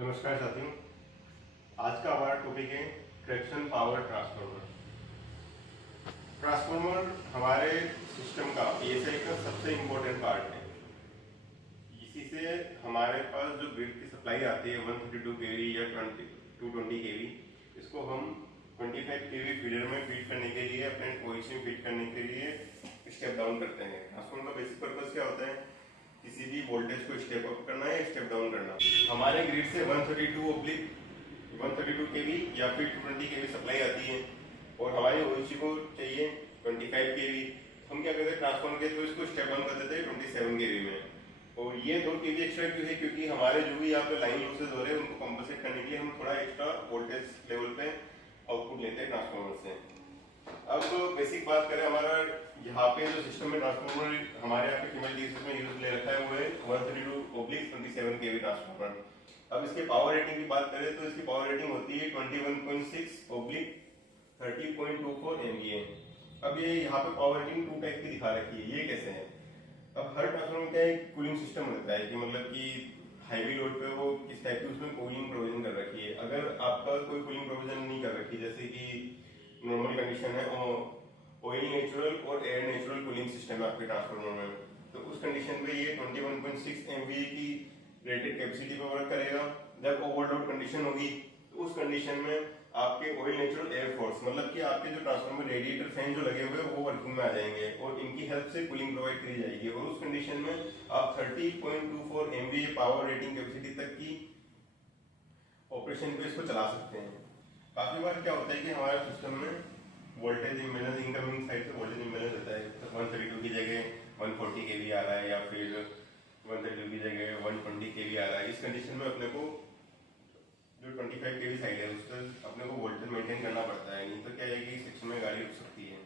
नमस्कार साथियों। आज का हमारा टॉपिक है ट्रैक्शन पावर ट्रांसफार्मर। ट्रांसफार्मर हमारे सिस्टम का पीएसआई का सबसे इम्पोर्टेंट पार्ट है। इसी से हमारे पास जो ग्रिड की सप्लाई आती है 132 केवी या 220 केवी, इसको हम 25 केवी फीडर में फीड करने के लिए, अपने ओएसी में फीड करने के लिए स्टेप डाउन करते हैं। ट्रांसफार्मर का बेसिक पर्पज क्या होता है? किसी भी वोल्टेज को स्टेप अप करना है, स्टेप डाउन करना। हमारे ग्रिड से 132 केवी या फिर 220 केवी सप्लाई आती है और हमारे ओएसी को चाहिए 25 केवी। हम क्या करते हैं, ट्रांसफार्मर के थ्रू इसको स्टेप डाउन कर देते हैं 27 केवी में। और ये 2 केवी एक्स्ट्रा क्यों है? क्योंकि हमारे जो भी यहाँ पे लाइन लॉसेज हो रहे हैं उनको कंपनसेट करने के लिए हम थोड़ा एक्स्ट्रा वोल्टेज लेवल पे आउटपुट लेते हैं ट्रांसफार्मर से। अब बेसिक बात करें, हमारा यहाँ पे जो सिस्टम में ट्रांसफार्मर हमारे यहाँ पे फीमेल डीसी में यूज ले रखा है वो है 132/27 केवी ट्रांसफार्मर। अब इसके पावर रेटिंग की बात करें तो इसकी पावर रेटिंग होती है 21.6/30.24 MVA। अब ये यहाँ पे पावर रेटिंग 2 टाइप की दिखा रखी है। ये कैसे है? अब हर ट्रांसफार्मर में क्या है, कूलिंग सिस्टम रहता है कि मतलब कि हाईवी लोड पे वो किस टाइप की उसमें कूलिंग प्रोविजन कर रखी है। अगर आपका कोई कूलिंग प्रोविजन नहीं कर रखी, जैसे कि नॉर्मल कंडीशन है ऑयल नेचुरल और एयर नेचुरल कूलिंग सिस्टम है आपके ट्रांसफार्मर में, तो उस कंडीशन पे ये 21.6 MVA की रेटेड कैपेसिटी पे वर्क करेगा। जब ओवरलोड कंडीशन होगी तो उस कंडीशन में आपके ऑयल नेचुरल एयर फोर्स, मतलब कि आपके जो ट्रांसफार्मर रेडिएटर फैन जो लगे हुए हैं वो वर्किंग में आ जाएंगे और इनकी हेल्प से कूलिंग प्रोवाइड करी जाएगी। और उस कंडीशन में आप 30.24 MVA पावर रेटिंग कैपेसिटी तक की ऑपरेशन पे इसको चला सकते हैं। काफी बार क्या होता है कि हमारे सिस्टम में वोल्टेज इम्बेलेंस, इनकमिंग साइड से वोल्टेज इम्बेलेंस होता है। 132 की जगह 140 केवी आ रहा है या फिर 132 की जगह 120 केवी आ रहा है। इस कंडीशन में अपने को जो 25 केवी साइड है उस पर अपने को वोल्टेज मेंटेन करना पड़ता है, नहीं तो क्या है कि सेक्शन में गाड़ी रुक सकती है।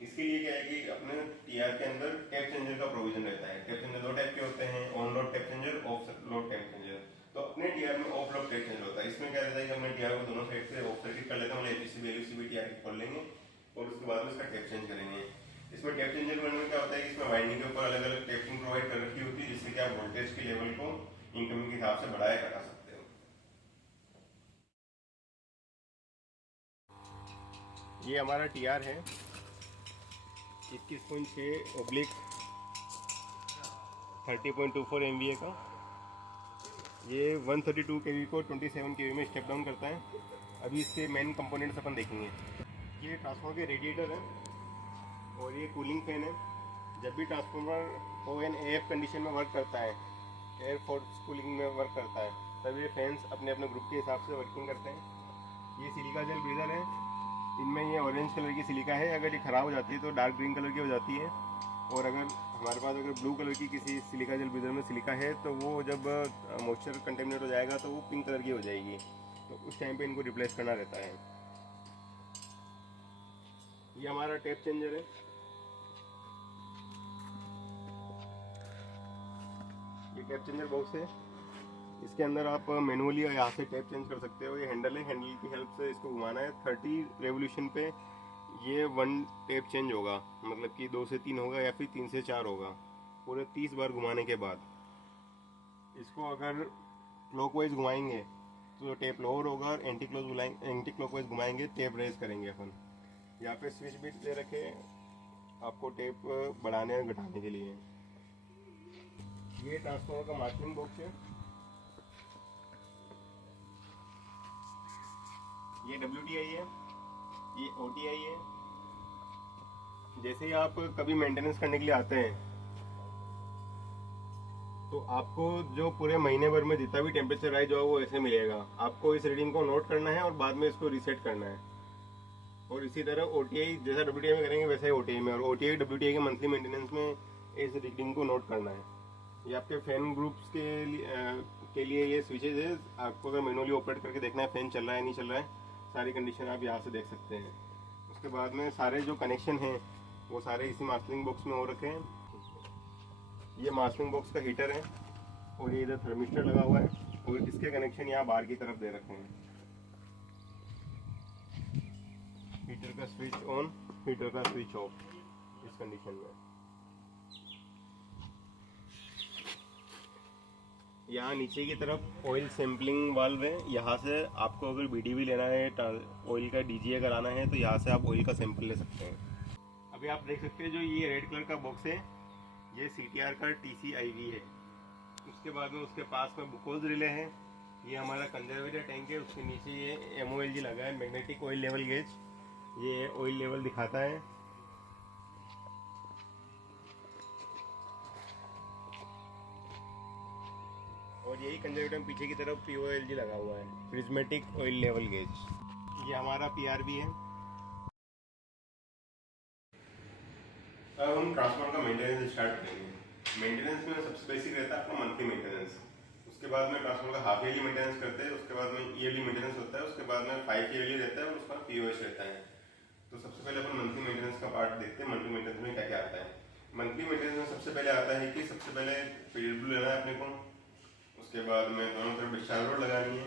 इसके लिए क्या है कि अपने टीआर के अंदर टैप चेंजर का प्रोविजन रहता है। टैप चेंजर 2 टाइप के होते हैं, on load tap changer, of load tap changer. तो अपने टीआर में ऑफ लोड टैप चेंजर होता है। इसमें क्या रहता है कि अपने टीआर को दोनों साइड से ऑफ सर्किट कर लेते हैं, मतलब एपीसी एलसीबी टीआर खोल लेंगे और उसके बाद में इसका टैप चेंज करेंगे। इसमें टैप चेंजर करने में क्या होता है कि इसमें वाइंडिंग के ऊपर अलग अलग टैपिंग प्रोवाइड कर रखी होती है, जिससे कि आप वोल्टेज के लेवल को इनकमिंग के हिसाब से बढ़ाया घटा सकते हो। ये हमारा टीआर है 21.6/30.24 MVA का। ये 132 केवी को 27 केवी में स्टेप डाउन करता है। अभी इसके मेन कंपोनेंट्स अपन देखेंगे। ये ट्रांसफार्मर के रेडिएटर है और ये कूलिंग फैन है। जब भी ट्रांसफार्मर ON-AF कंडीशन में वर्क करता है, एयर फोर्स कूलिंग में वर्क करता है, तब ये फैंस अपने अपने ग्रुप के हिसाब से वर्किंग करते हैं। ये सिलिका जेल ब्रीदर है। इनमें ये ऑरेंज कलर की सिलिका है। अगर ये ख़राब हो जाती है तो डार्क ग्रीन कलर की हो जाती है। और अगर हमारे पास ब्लू कलर की किसी सिलिका जेल ब्रीदर में सिलिका है तो वो जब मॉइस्चर कंटेमिनेट हो जाएगा तो वो पिंक कलर की हो जाएगी, तो उस टाइम पे इनको रिप्लेस करना रहता है। ये हमारा टैप चेंजर है। ये टैप चेंजर बॉक्स है। इसके अंदर आप मैनुअली यहाँ से टैप चेंज कर सकते हो। ये हैंडल है, हैंडल की हेल्प से इसको घुमाना है। 30 रेवोल्यूशन पे ये 1 टैप चेंज होगा, मतलब कि 2 से 3 होगा या फिर 3 से 4 होगा। पूरे 30 बार घुमाने के बाद इसको अगर क्लॉकवाइज घुमाएंगे तो टैप लोअर होगा और एंटी क्लॉकवाइज घुमाएंगे टैप रेज करेंगे अपन। यहाँ पे स्विच भी दे रखे हैं आपको टैप बढ़ाने और घटाने के लिए। ये ट्रांसफार्मर का मार्किंग बॉक्स है। ये WTI है, ये OTI है। जैसे ही आप कभी मेंटेनेंस करने के लिए आते हैं तो आपको जो पूरे महीने भर में जितना भी टेम्परेचर राइज होगा वो ऐसे मिलेगा। आपको इस रीडिंग को नोट करना है और बाद में इसको रीसेट करना है। और इसी तरह OTI जैसा WTI में करेंगे वैसा ही OTI में, और OTI WTI के मंथली मेंटेनेंस में इस रीडिंग को नोट करना है। ये आपके फैन ग्रुप्स के लिए ये स्विचेज है। आपको अगर मैनुअली ऑपरेट करके देखना है फैन चल रहा है नहीं चल रहा है, सारी कंडीशन आप यहाँ से देख सकते हैं। उसके बाद में सारे जो कनेक्शन हैं वो सारे इसी मास्टरिंग बॉक्स में हो रखे हैं। ये मास्टरिंग बॉक्स का हीटर है और ये इधर थर्मिस्टर लगा हुआ है और इसके कनेक्शन यहाँ बाहर की तरफ दे रखे हैं। हीटर का स्विच ऑन, हीटर का स्विच ऑफ इस कंडीशन में। यहाँ नीचे की तरफ ऑयल सैम्पलिंग वाल्व है। यहाँ से आपको अगर बीडीवी लेना है, ऑयल का डीजीए कराना है, तो यहाँ से आप ऑयल का सैंपल ले सकते हैं। अभी आप देख सकते हैं जो ये रेड कलर का बॉक्स है, ये CTR का TCIV है। उसके बाद में उसके पास में बुकोज रिले है। ये हमारा कंजर्वेटर टैंक है। उसके नीचे ये MOLG लगा है, मैग्नेटिक ऑयल लेवल गेज। ये ऑयल लेवल दिखाता है। और यही कंजर्वेटर पीछे की तरफ POLG लगा हुआ है, प्रिज्मेटिक ऑयल लेवल गेज। ये हमारा PRB है। अब हम ट्रांसफार्मर का मेंटेनेंस स्टार्ट करेंगे। मेंटेनेंस में सबसे बेसिक रहता है आपका मंथली मेंटेनेंस। उसके बाद में ट्रांसफार्मर का हाफ ईयरली मेंटेनेंस करते हैं। उसके बाद में ईयरली मेंटेनेंस होता है। उसके बाद में 5 ईयरली रहता है और उसका POS रहता है। तो सबसे पहले अपन मंथली मेंटेनेंस का पार्ट देखते हैं। मंथली मेंटेनेंस में क्या क्या आता है। मंथली मेंटेनेंस में सबसे पहले आता है कि सबसे पहले PW लेना है अपने को। उसके बाद में दोनों तरफ डिस्चार्ज रोड लगानी है।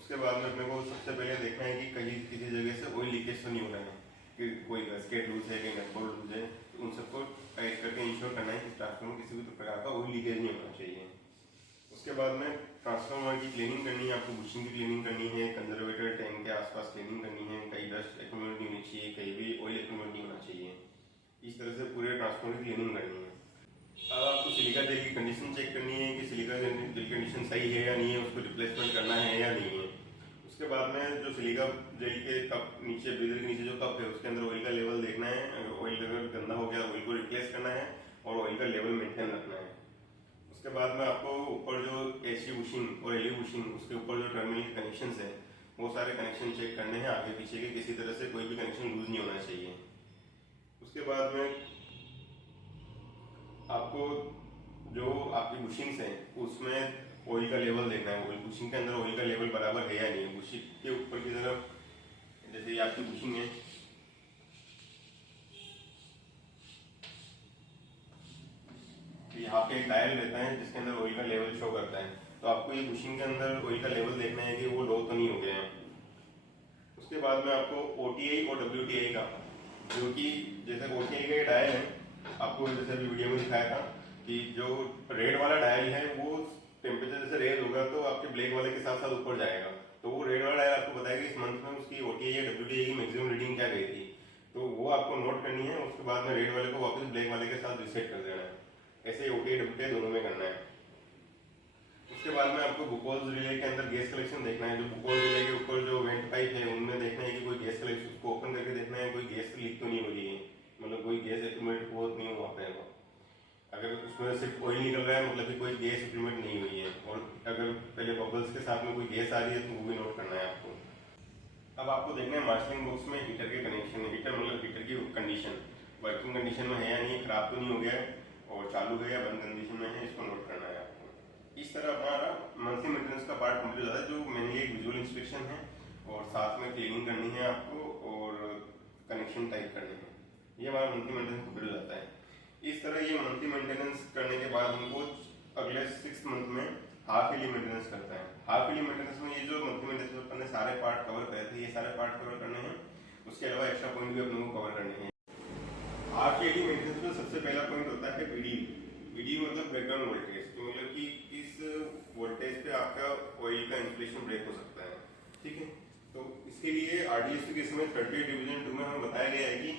उसके बाद में अपने को सबसे पहले देखना है कि कहीं किसी जगह से ऑयल लीकेज तो नहीं हो रहा है, कि कोई गैसकेट लूज है, कहीं नटबोल्ट लूज है, तो उन सबको टाइट करके इंश्योर करना है कि ट्रांसफार्मर किसी भी प्रकार का ऑयल लीकेज नहीं होना चाहिए। उसके बाद में ट्रांसफार्मर की क्लीनिंग करनी है। आपको बुशिंग की क्लीनिंग करनी है, कंजर्वेटर टैंक के आसपास क्लीनिंग करनी है। कहीं डस्ट एक्यूमुलेट नहीं होनी चाहिए, कहीं भी ऑयल एक्यूमुलेट नहीं होना चाहिए। इस तरह से पूरे ट्रांसफार्मर की क्लीनिंग करनी है। अब आपको सिलिका जेल की कंडीशन चेक करनी है कि सिलिका जेल की कंडीशन सही है या नहीं है, उसको रिप्लेसमेंट करना है या नहीं है। उसके बाद में जो सिलिका जेल के कप नीचे, ब्रीदर के नीचे जो कप है, उसके अंदर ऑयल का लेवल देखना है। अगर ऑयल अगर गंदा हो गया, ऑयल को रिप्लेस करना है और ऑयल का लेवल मेंटेन रखना है। उसके बाद में आपको ऊपर जो AC बुशिंग और LV बुशिंग, उसके ऊपर जो टर्मिनल कनेक्शन है, वो सारे कनेक्शन चेक करने हैं। आगे पीछे के किसी तरह से कोई भी कनेक्शन लूज नहीं होना चाहिए। उसके बाद में आपको जो आपकी बुशिंग्स हैं उसमें ऑयल का लेवल देखना है। ऑयल बुशिंग के अंदर ऑयल का लेवल बराबर है या नहीं। बुशिंग के ऊपर की तरफ जैसे ये आपकी बुशिंग है, तो यहाँ पे एक डायल रहता है जिसके अंदर ऑयल का लेवल शो करता है। तो आपको ये बुशिंग के अंदर ऑयल का लेवल देखना है कि वो लो तो नहीं हो गया है। उसके बाद में आपको OTI और WTI का, जो कि जैसे OTI का डायल है, आपको जैसे अभी वीडियो में दिखाया था कि जो रेड वाला डायल है वो टेम्परेचर जैसे रेड होगा तो आपके ब्लैक वाले के साथ साथ ऊपर जाएगा। तो वो रेड वाला डायल आपको बताएगा इस मंथ में उसकी OTI या WTI की मैक्सिमम रीडिंग क्या गई थी। तो वो आपको नोट करनी है। उसके बाद में रेड वाले को वापस ब्लैक वाले के साथ रिसेट कर देना है। ऐसे OTI WTI दोनों में करना है। उसके बाद में आपको बुकोज रिले के अंदर गैस कलेक्शन देखना है। जो बुकोज रिले के ऊपर जो वेंट पाइप है उनमें देखना है कि कोई गैस कलेक्शन, उसको ओपन करके देखना है कोई गैस लीक तो नहीं हो रही है, मतलब कोई गैस एक्यूमुलेट बहुत नहीं हुआ है। अगर उसमें सिर्फ ऑयल निकल रहा है मतलब कि कोई गैस एक्यूमुलेट नहीं हुई है। और अगर पहले बबल्स के साथ में कोई गैस आ रही है तो वो भी नोट करना है आपको। अब आपको देखना है मार्शलिंग बॉक्स में हीटर के कनेक्शन, हीटर मतलब हीटर की कंडीशन वर्किंग कंडीशन में है या नहीं, खराब तो नहीं हो गया है और चालू है या बंद कंडीशन में है, इसको नोट करना है आपको। इस तरह हमारा मंथली मेंटेनेंस का पार्ट कंप्लीट हो जाता है, जो मेनली एक विजुअल इंस्पेक्शन है और साथ में क्लीनिंग करनी है आपको और कनेक्शन टाइप करने हैं। ये हमारा मंथली मेंटेनेंस कंप्लीट हो जाता है। इस तरह ये मंथली मेंटेनेंस करने के बाद हमको अगले 6 मंथ में हाफ ईयरली मेंटेनेंस करता है। हाफ ईयरली मेंटेनेंस में ये जो मंथली मेंटेनेंस में अपने सारे पार्ट कवर करे थे, ये सारे पार्ट कवर करने हैं। उसके अलावा एक्स्ट्रा पॉइंट भी अपने को कवर करने हैं। हाफ ईयरली मेंटेनेंस में सबसे पहला पॉइंट होता है BDU मतलब बैकग्राउंड वोल्टेज। तो मतलब कि किस वोल्टेज पे आपका ऑयल का इंस्टॉलेशन ब्रेक हो सकता है, ठीक है। तो इसके लिए RDS के इसमें 30 डिवीजन 2 में हमें बताया गया है कि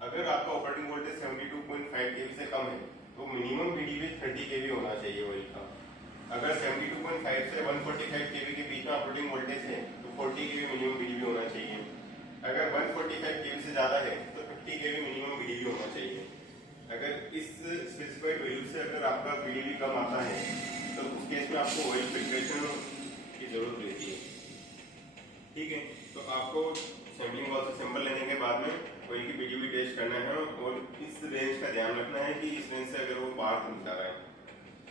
अगर आपका ऑपरेटिंग वोल्टेज 72.5 kV से कम है तो मिनिमम BDV 30 kV होना चाहिए ऑयल का। अगर 72.5 से 145 kV के बीच में ऑपरेटिंग वोल्टेज है तो 40 kV मिनिमम BDV होना चाहिए। अगर 145 kV से ज्यादा है तो 50 kV मिनिमम BDV होना चाहिए। अगर इस स्पेसिफाइड वैल्यू से अगर आपका BDV कम आता है तो उस केस में आपको ऑयल फिल्ट्रेशन की जरूरत रहती है, ठीक है। तो आपको सैंपलिंग वॉल से सैंपल लेने के बाद में ऑयल की BDV टेस्ट करना है और इस रेंज का ध्यान रखना है कि इस रेंज से अगर वो बाहर नहीं जा रहा है।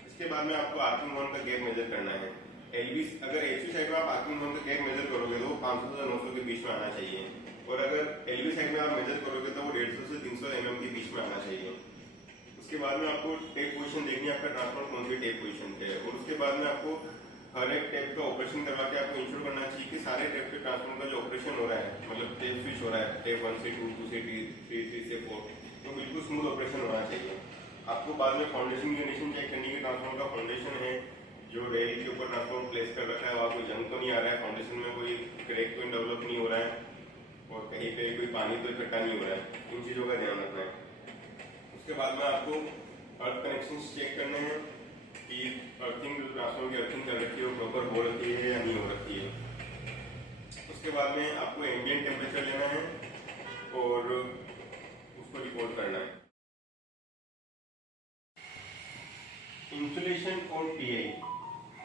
इसके बाद में आपको आर्किंग हॉर्न का गैप मेजर करना है। अगर HV साइड में आप आर्किंग हॉर्न का गैप मेजर करोगे तो वो 500 से 900 के बीच में आना चाहिए और अगर LV साइड में आप मेजर करोगे तो वो 150 से 300 mm के बीच में आना चाहिए। उसके बाद में आपको टेप पोजीशन देखनी है, आपका ट्रांसफार्मर कौन सी टेप पोजीशन पे है। और उसके बाद में आपको हर एक टेप का ऑपरेशन करवा के आपको इंश्योर करना चाहिए कि सारे टेप के ट्रांसफार्मर का जो ऑपरेशन हो रहा है, मतलब टेप स्विच हो रहा है टेप 1 से 2, 2 से 3, 3 से 4, तो बिल्कुल स्मूथ ऑपरेशन होना चाहिए। आपको बाद में फाउंडेशन की कंडीशन चेक करनी है। ट्रांसफार्मर का फाउंडेशन है जो रेल के ऊपर ट्रांसफार्मर प्लेस कर रखा है, वहाँ कोई जंग तो नहीं आ रहा है, फाउंडेशन में कोई क्रैक तो डेवलप नहीं हो रहा है, और कहीं पे कोई पानी तो इकट्ठा नहीं हो रहा है। इन चीज़ों का ध्यान रखना है। उसके बाद में आपको अर्थ कनेक्शन चेक करने हैं कि अर्थिंग, जो ट्रांसफार्मर की अर्थिंग कर रखी है वो प्रॉपर हो रखी है या नहीं हो रखी है। उसके बाद में आपको एम्बिएंट टेम्परेचर लेना है और उसको रिकॉर्ड करना है। इंसुलेशन और पीआई,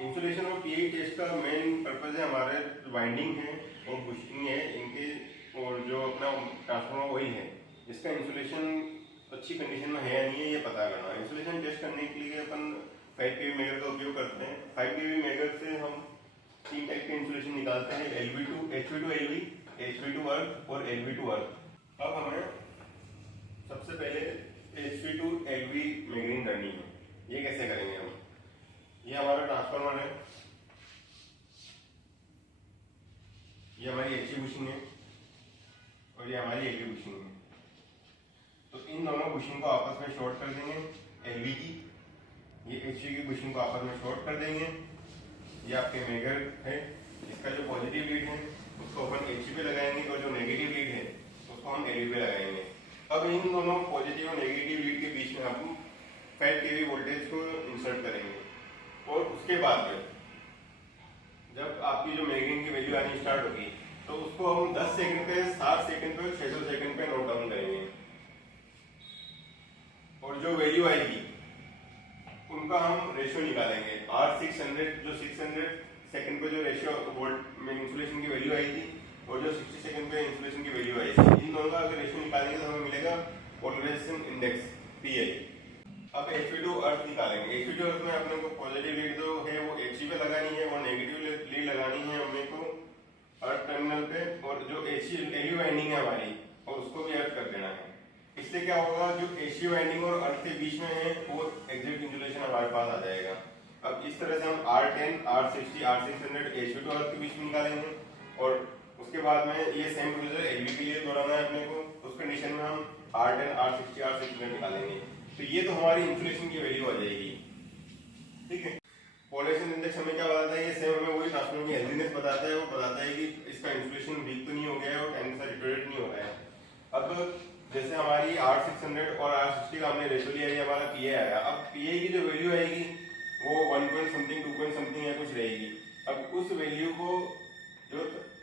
इंसुलेशन और पीआई टेस्ट का मेन पर्पज है हमारे वाइंडिंग है और बुशिंग है इनके, और जो अपना ट्रांसफार्मर ऑयल है इसका इंसुलेशन अच्छी कंडीशन में है या नहीं है ये पता करना। इंसुलेशन टेस्ट करने के लिए अपन 5 kV मेगर का उपयोग करते हैं। 5 kV मेगर से हम 3 टाइप के इंसुलेशन निकालते हैं, LV2, HV2LV, HV2 और LV2। अब हमें सबसे पहले HV2LV मेगरिंग करनी है। ये कैसे करेंगे हम? ये हमारा ट्रांसफार्मर है, ये हमारी HV बुशिंग है और ये हमारी LV बुशिंग है। तो इन दोनों बुशिंग को आपस में शॉर्ट कर देंगे, LV की, ये HV की बुशिंग को आपस में शॉर्ट कर देंगे। ये आपके मेगर है, इसका जो पॉजिटिव लीड है उसको अपन HV पे लगाएंगे और जो नेगेटिव लीड है उसको हम LV पे लगाएंगे। अब इन दोनों पॉजिटिव और नेगेटिव लीड के बीच में हम 5 kV वोल्टेज को इंसर्ट करेंगे, और उसके बाद में जब आपकी जो मेगरिंग की वैल्यू आनी स्टार्ट होगी तो उसको हम 10 सेकंड पे, 7 सेकंड पे, 600 सेकंड पे नोट डाउन करेंगे, और जो वैल्यू आएगी उनका हम रेशियो निकालेंगे। R600 जो 600 सेकंड पे जो रेशियो वोल्ट में इंसुलेशन की वैल्यू आएगी और जो 60 सेकंड पे इंसुलेशन की वैल्यू आएगी, इन दोनों का अगर रेशियो निकालेंगे तो हमें मिलेगा पोलराइजेशन इंडेक्स PI। अब HV2 अर्थ निकालेंगे। HV2 अर्थ में अपने को पॉजिटिव लीड जो है वो HV पे लगानी है और नेगेटिव लीड लगानी है अपने को अर्थ टर्मिनल पे, और जो LV वाइंडिंग है हमारी और उसको भी अर्थ कर देना है। इससे क्या होगा, जो HV वाइंडिंग और अर्थ के बीच में है वो एग्जैक्ट इंसुलेशन हमारे पास आ जाएगा। अब इस तरह से हम R10, R60, R600 HV2 अर्थ के बीच में निकालेंगे, और उसके बाद में ये सेम प्रोसीजर LV के लिए दोहराना है अपने को। उस कंडीशन में हम R10, R60, R600 निकालेंगे, तो ये तो हमारी इंसुलेशन की वैल्यू आ जाएगी। ठीक है, पोलराइजेशन इंडेक्स हमें क्या बताता है, ये सेम हमें वही ट्रांसफार्मर की हेल्दीनेस बताता है। वो बताता है कि इसका इंसुलेशन वीक तो नहीं हो गया है और टाइम से डिटोरेट नहीं हो रहा है। अब जैसे हमारी R600 और R60 का हमने रेशियो लिया, ये हमारा PI आया। अब PI की जो वैल्यू आएगी वो 1 पॉइंट समथिंग, 2 पॉइंट समथिंग या कुछ रहेगी। अब उस वैल्यू को जो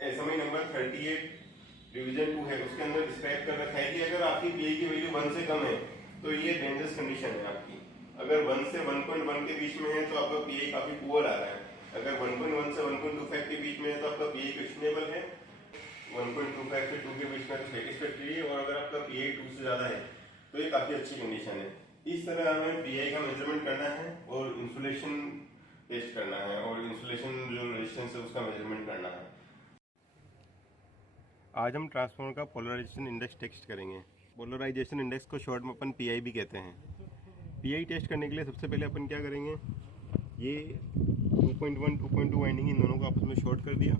SMI नंबर 38 डिवीजन 2 है उसके अंदर डिस्क्राइब कर रखा है कि अगर आपकी PI की वैल्यू 1 से कम है तो ये डेंजरस कंडीशन है आपकी। अगर 1 से 1.1 के बीच में है तो आपका PI काफी पुअर आ रहा है। अगर 1.1 से 1.25 के बीच में है तो आपका PI क्वेश्चनेबल है। 1.25 से 2 के बीच में तो सेटिस्फैक्टरी है, और अगर आपका PI 2 से ज्यादा है तो ये काफी अच्छी कंडीशन है। इस तरह हमें PI का मेजरमेंट करना है और इंसुलेशन टेस्ट करना है, और इंसुलेशन जो रेजिस्टेंस है उसका मेजरमेंट करना है। आज हम ट्रांसफार्मर का पोलराइजेशन इंडेक्स टेस्ट करेंगे। पोलराइजेशन इंडेक्स को शॉर्ट में अपन PI भी कहते हैं। PI टेस्ट करने के लिए सबसे पहले अपन क्या करेंगे, ये 2.1, 2.2 वाइंडिंग इन दोनों को आपस में शॉर्ट कर दिया।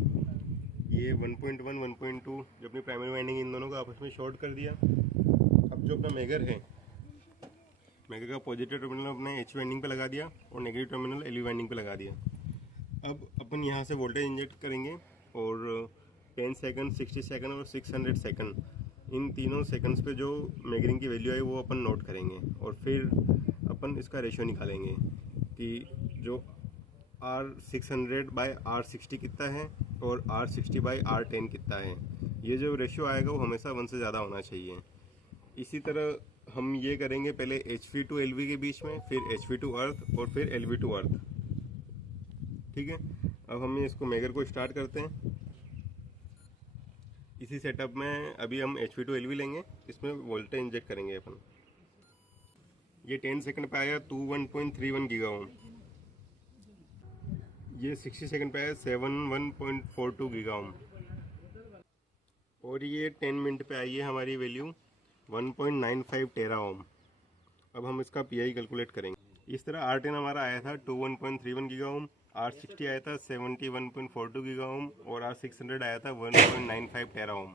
ये 1.1, 1.2 जो अपनी प्राइमरी वाइंडिंग इन दोनों को आपस में शॉर्ट कर दिया। अब जो अपना मेगर है, मेगर का पॉजिटिव टर्मिनल अपने HV वाइंडिंग पे लगा दिया और नेगेटिव टर्मिनल LV वाइंडिंग पे लगा दिया। अब अपन यहाँ से वोल्टेज इंजेक्ट करेंगे, और 10 सेकंड, 60 सेकंड और 600 सेकंड, इन तीनों सेकंड्स पे जो मेगरिंग की वैल्यू है वो अपन नोट करेंगे, और फिर अपन इसका रेशियो निकालेंगे कि जो R600 बाय R60 कितना है और R60 बाय R10 कितना है। ये जो रेशियो आएगा वो हमेशा 1 से ज़्यादा होना चाहिए। इसी तरह हम ये करेंगे पहले HV2 LV के बीच में, फिर HV2 अर्थ और फिर LV2 अर्थ। ठीक है, अब हम इसको मेगर को स्टार्ट करते हैं। इसी सेटअप में अभी हम HV2 LV लेंगे, इसमें वोल्टेज इंजेक्ट करेंगे अपन। ये 10 सेकंड पे आया 21.31 गीगा ओम। ये 60 सेकंड पे आया 71.42 गीगा ओम, और ये 10 मिनट पे आई है हमारी वैल्यू 1.95 टेरा ओम। अब हम इसका PI कैलकुलेट करेंगे। इस तरह R10 हमारा आया था 21.31 गीगा ओम, R60 आया था 71.42 गीगा ओम, और R600 आया था 1.95 टेरा ओम।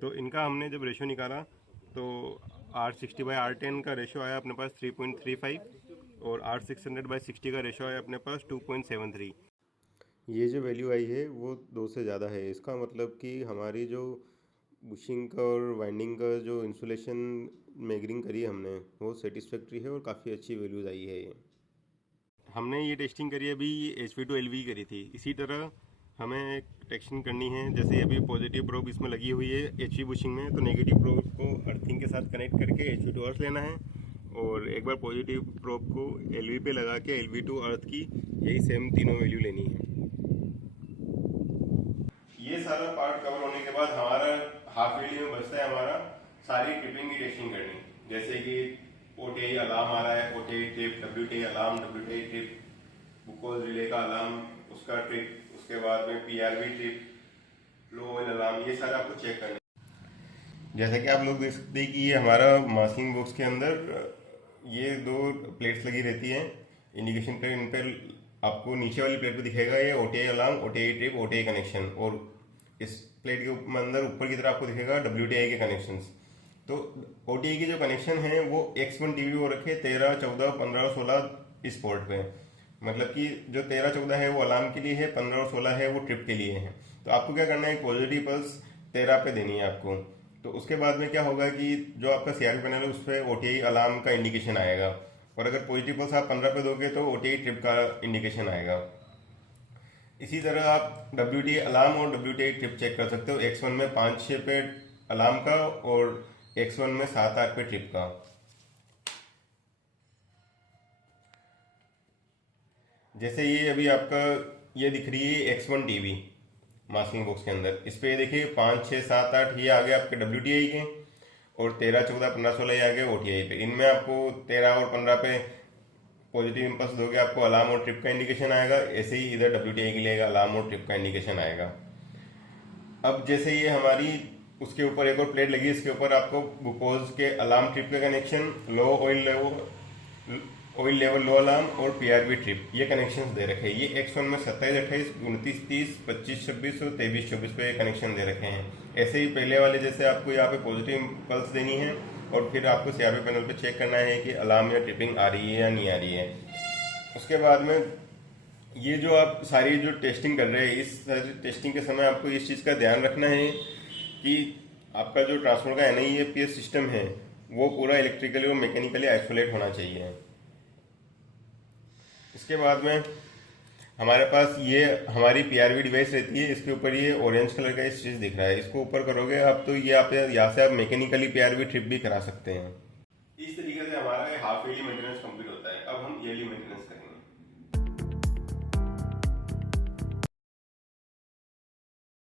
तो इनका हमने जब रेशियो निकाला तो R60/R10 का रेशो आया अपने पास 3.35 और R600/60 का रेशो आया अपने पास 2.73। ये जो वैल्यू आई है वो 2 से ज़्यादा है। इसका मतलब कि हमारी जो बुशिंग का और वाइंडिंग का जो इंसुलेशन मेजरिंग करी हमने वो सेटिस्फैक्ट्री है और काफ़ी अच्छी वैल्यूज़ आई है। ये हमने ये टेस्टिंग करी अभी HV to LV करी थी। इसी तरह हमें एक टेस्टिंग करनी है। जैसे अभी पॉजिटिव प्रोब इसमें लगी हुई है HV बुशिंग में, तो नेगेटिव प्रोब को अर्थिंग के साथ कनेक्ट करके HV to अर्थ लेना है और एक बार पॉजिटिव प्रोब को LV पे लगा के LV to अर्थ की यही सेम तीनों वैल्यू लेनी है। ये सारा पार्ट कवर होने के बाद हमारा हाफ वैल्यू में बचता है हमारा सारी ट्रिपिंग की टेस्टिंग करनी। जैसे कि OTI अलार्म आ रहा है, OTI trip, WTI alarm, WTI trip, Buchholz relay का अलार्म, उसका ट्रिप, उसके बाद में PRV trip, low oil alarm, ये सारा आपको चेक करना है। जैसे कि आप लोग देख सकते हैं कि ये हमारा मास्किंग बॉक्स के अंदर ये 2 प्लेट्स लगी रहती हैं इंडिकेशन पे। इन पर आपको नीचे वाली प्लेट पे दिखेगा ये OTI alarm, OTI trip, OTI connection, और इस प्लेट के अंदर ऊपर की तरफ आपको दिखेगा WTI के कनेक्शंस। तो OTI के जो कनेक्शन हैं वो X1 TV हो रखे 13, 14, 15 और 16 इस पोर्ट पे। मतलब कि जो 13, 14 है वो अलार्म के लिए है, 15 और 16 है वो ट्रिप के लिए है। तो आपको क्या करना है, पॉजिटिव पल्स 13 पे देनी है आपको। तो उसके बाद में क्या होगा कि जो आपका CRP पैनल है उस पर OTI अलार्म का इंडिकेशन आएगा, और अगर पॉजिटिव पल्स आप 15 पे दोगे तो OTI ट्रिप का इंडिकेशन आएगा। इसी तरह आप WTI अलार्म और WTI ट्रिप चेक कर सकते हो। X1 में 5-6 पे अलार्म का और X1 में 7-8 पे ट्रिप का। जैसे ये अभी आपका ये दिख रही है X1 TV मास्किंग बॉक्स के अंदर, इस पे देखिए 5, 6, 7, 8 ये आ गए आपके WTI के, और 13, 14, 15, 16 ये आ गए OTI पे। इनमें आपको 13 और 15 पे पॉजिटिव इंपल्स दोगे आपको अलार्म और ट्रिप का इंडिकेशन आएगा। ऐसे ही इधर WTI के लिए अलार्म और ट्रिप का इंडिकेशन आएगा। अब जैसे ये हमारी उसके ऊपर एक और प्लेट लगी, इसके ऊपर आपको ग्लूकोज के अलार्म ट्रिप का connection, oil level low alarm और PRV ट्रिप, ये कनेक्शन दे रखे हैं। ये X1 में 27, 28, 29, 30, 25, 26 और 23, 24 पे कनेक्शन दे रखे हैं। ऐसे ही पहले वाले जैसे आपको यहाँ पे पॉजिटिव पल्स देनी है और फिर आपको CRP पैनल पे चेक करना है कि अलार्म या ट्रिपिंग आ रही है या नहीं आ रही है। उसके बाद में ये जो आप सारी जो टेस्टिंग कर रहे हैं, इस सारी टेस्टिंग के समय आपको इस चीज़ का ध्यान रखना है कि आपका जो ट्रांसफार्मर का NIEFPS सिस्टम है वो पूरा इलेक्ट्रिकली और मैकेनिकली आइसोलेट होना चाहिए। इसके बाद में हमारे पास ये हमारी PRV डिवाइस रहती है, इसके ऊपर ये ऑरेंज कलर का स्विच दिख रहा है, इसको ऊपर करोगे आप तो ये आप यहाँ से आप मैकेनिकली PRV ट्रिप भी करा सकते हैं।